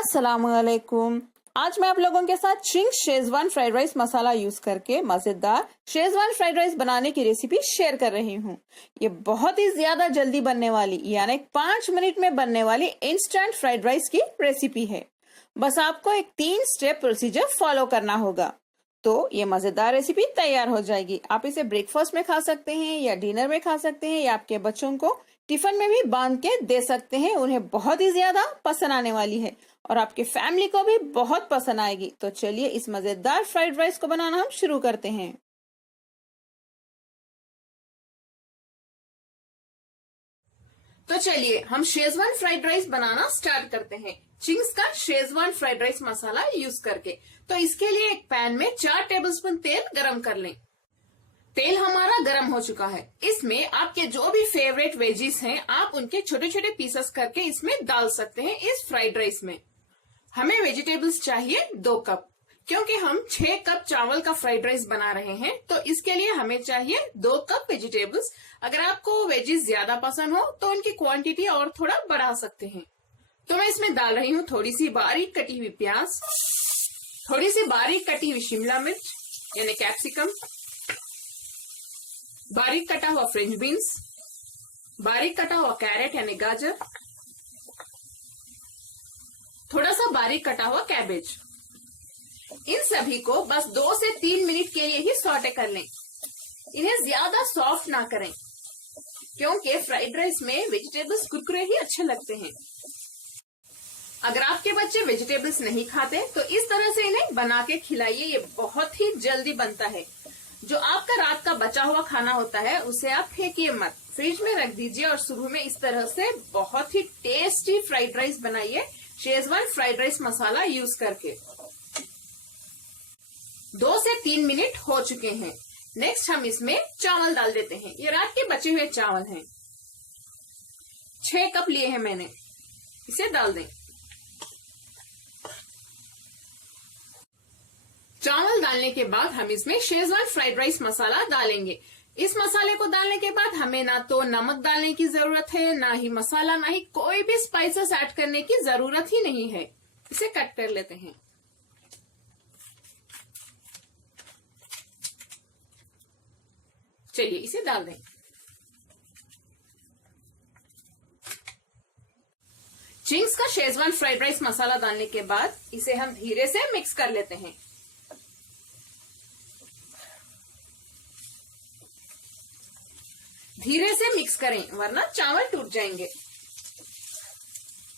अस्सलामुअलैकुम। आज मैं आप लोगों के साथ चिंग्स शेजवान फ्राइड राइस मसाला यूज करके मजेदार शेजवान फ्राइड राइस बनाने की रेसिपी शेयर कर रही हूँ। ये बहुत ही ज्यादा जल्दी बनने वाली यानी 5 मिनट में बनने वाली इंस्टेंट फ्राइड राइस की रेसिपी है। बस आपको एक 3 स्टेप प्रोसीजर फॉलो करना होगा तो ये मजेदार रेसिपी तैयार हो जाएगी। आप इसे ब्रेकफास्ट में खा सकते हैं या डिनर में खा सकते हैं या आपके बच्चों को टिफिन में भी बांध के दे सकते हैं। उन्हें बहुत ही ज्यादा पसंद आने वाली है और आपके फैमिली को भी बहुत पसंद आएगी। तो चलिए इस मजेदार फ्राइड राइस को बनाना हम शुरू करते हैं। तो चलिए हम शेजवान फ्राइड राइस बनाना स्टार्ट करते हैं चिंग्स का शेजवान फ्राइड राइस मसाला यूज करके। तो इसके लिए एक पैन में 4 टेबलस्पून तेल गरम कर लें। तेल हमारा गरम हो चुका है। इसमें आपके जो भी फेवरेट वेजीज हैं आप उनके छोटे छोटे पीसेस करके इसमें डाल सकते हैं। इस फ्राइड राइस में हमें वेजिटेबल्स चाहिए 2 कप, क्योंकि हम 6 कप चावल का फ्राइड राइस बना रहे हैं तो इसके लिए हमें चाहिए 2 कप वेजिटेबल्स। अगर आपको वेजीज ज्यादा पसंद हो तो उनकी क्वांटिटी और थोड़ा बढ़ा सकते हैं। तो मैं इसमें डाल रही हूँ थोड़ी सी बारीक कटी हुई प्याज, थोड़ी सी बारीक कटी हुई शिमला मिर्च यानी कैप्सिकम, बारीक कटा हुआ फ्रेंच बीन्स, बारीक कटा हुआ कैरेट यानी गाजर, थोड़ा सा बारीक कटा हुआ कैबेज। इन सभी को बस 2 से 3 मिनट के लिए ही सॉटे कर लें। इन्हें ज्यादा सॉफ्ट ना करें क्योंकि फ्राइड राइस में वेजिटेबल्स कुरकुरे ही अच्छे लगते हैं। अगर आपके बच्चे वेजिटेबल्स नहीं खाते तो इस तरह से इन्हें बना के खिलाइए। ये बहुत ही जल्दी बनता है। जो आपका रात का बचा हुआ खाना होता है उसे आप फेंकिए मत, फ्रिज में रख दीजिए और सुबह में इस तरह से बहुत ही टेस्टी फ्राइड राइस बनाइए शेजवान फ्राइड राइस मसाला यूज करके। 2 से 3 मिनट हो चुके हैं। नेक्स्ट हम इसमें चावल डाल देते हैं। ये रात के बचे हुए चावल हैं, 6 कप लिए हैं मैंने। इसे डाल दें। चावल डालने के बाद हम इसमें शेजवान फ्राइड राइस मसाला डालेंगे। इस मसाले को डालने के बाद हमें ना तो नमक डालने की जरूरत है, ना ही मसाला, ना ही कोई भी स्पाइसेस ऐड करने की जरूरत ही नहीं है। इसे कट कर लेते हैं। चलिए इसे डाल दें। चिंग्स का शेजवान फ्राइड राइस मसाला डालने के बाद इसे हम धीरे से मिक्स कर लेते हैं। धीरे से मिक्स करें वरना चावल टूट जाएंगे।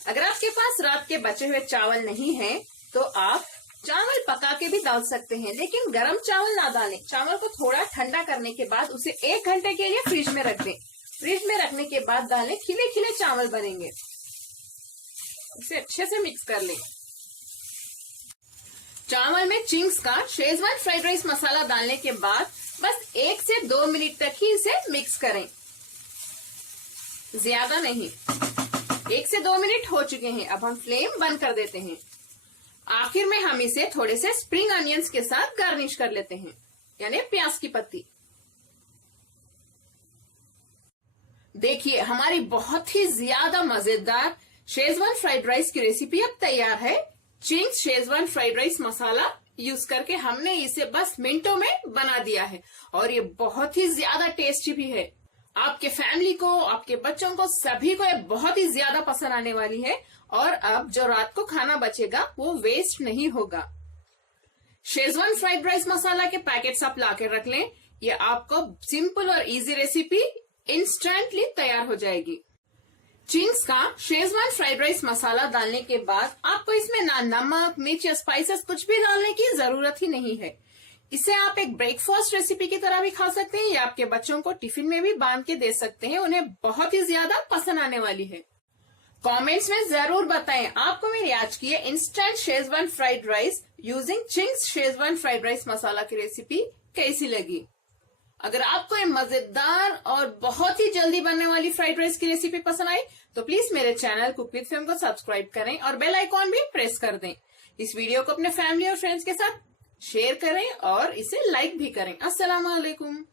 अगर आपके पास रात के बचे हुए चावल नहीं है तो आप चावल पका के भी डाल सकते हैं, लेकिन गरम चावल ना डालें। चावल को थोड़ा ठंडा करने के बाद उसे 1 घंटे के लिए फ्रिज में रख दें। फ्रिज में रखने के बाद डालें, खिले खिले चावल बनेंगे। इसे अच्छे से मिक्स कर लें। चावल में चिंग्स का शेजवान फ्राइड राइस मसाला डालने के बाद बस 1 से 2 मिनट तक ही इसे मिक्स करें, ज्यादा नहीं। 1 से 2 मिनट हो चुके हैं। अब हम फ्लेम बंद कर देते हैं। आखिर में हम इसे थोड़े से स्प्रिंग अनियंस के साथ गार्निश कर लेते हैं यानी प्याज की पत्ती। देखिए हमारी बहुत ही ज्यादा मजेदार शेजवान फ्राइड राइस की रेसिपी अब तैयार है। चिंग्स शेजवान फ्राइड राइस मसाला यूज करके हमने इसे बस मिनटों में बना दिया है और ये बहुत ही ज्यादा टेस्टी भी है। आपके फैमिली को, आपके बच्चों को, सभी को ये बहुत ही ज्यादा पसंद आने वाली है और अब जो रात को खाना बचेगा वो वेस्ट नहीं होगा। शेजवान फ्राइड राइस मसाला के पैकेट्स आप लाके रख लें। ये आपको सिंपल और इजी रेसिपी इंस्टेंटली तैयार हो जाएगी। चिंग्स का शेजवान फ्राइड राइस मसाला डालने के बाद आपको इसमें ना नमक, मिर्च या स्पाइसेस कुछ भी डालने की जरूरत ही नहीं है। इसे आप एक ब्रेकफास्ट रेसिपी की तरह भी खा सकते हैं या आपके बच्चों को टिफिन में भी बांध के दे सकते हैं। उन्हें बहुत ही ज्यादा पसंद आने वाली है। कमेंट्स में जरूर बताएं आपको मेरी आज की instant Schezwan fried rice using Ching's Schezwan fried rice masala की रेसिपी कैसी लगी। अगर आपको ये मजेदार और बहुत ही जल्दी बनने वाली फ्राइड राइस की रेसिपी पसंद आई तो प्लीज मेरे चैनल कुक विद फेम को सब्सक्राइब करें और बेल आइकॉन भी प्रेस कर दें। इस वीडियो को अपने फैमिली और फ्रेंड्स के साथ शेयर करें और इसे लाइक भी करें। अस्सलाम वालेकुम।